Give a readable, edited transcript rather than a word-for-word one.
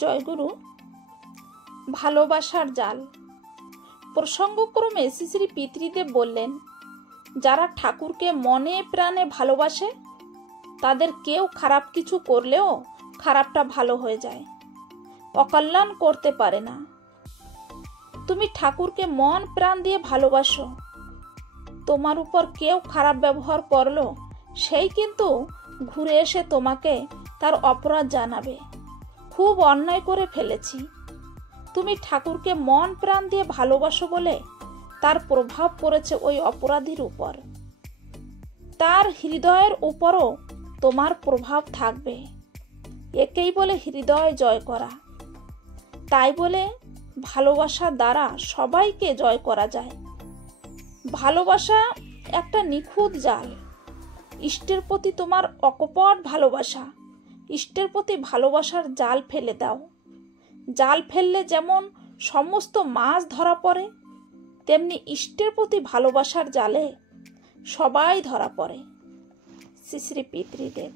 জয়গুরু। ভালোবাসার জাল। প্রসঙ্গক্রমে শ্রী শ্রী পিতৃদেব বললেন, যারা ঠাকুরকে মনে প্রাণে ভালোবাসে তাদের কেউ খারাপ কিছু করলেও খারাপটা ভালো হয়ে যায়, অকল্যাণ করতে পারে না। তুমি ঠাকুরকে মন প্রাণ দিয়ে ভালোবাসো, তোমার উপর কেউ খারাপ ব্যবহার করলো সেই কিন্তু ঘুরে এসে তোমাকে তার অপরাধ জানাবে, খুব অন্যায় করে ফেলেছি। তুমি ঠাকুরকে মন প্রাণ দিয়ে ভালোবাসো বলে তার প্রভাব পড়েছে ওই অপরাধীর উপর, তার হৃদয়ের উপরও তোমার প্রভাব থাকবে। একেই বলে হৃদয় জয় করা। তাই বলে ভালোবাসার দ্বারা সবাইকে জয় করা যায়। ভালোবাসা একটা নিখুঁত জাল। ইষ্টের প্রতি তোমার অকপট ভালোবাসা, ইষ্টের প্রতি ভালোবাসার জাল ফেলে দাও। জাল ফেললে যেমন সমস্ত মাছ ধরা পড়ে, তেমনি ইষ্টের প্রতি ভালোবাসার জালে সবাই ধরা পড়ে। শ্রী শ্রী পিতৃদেব।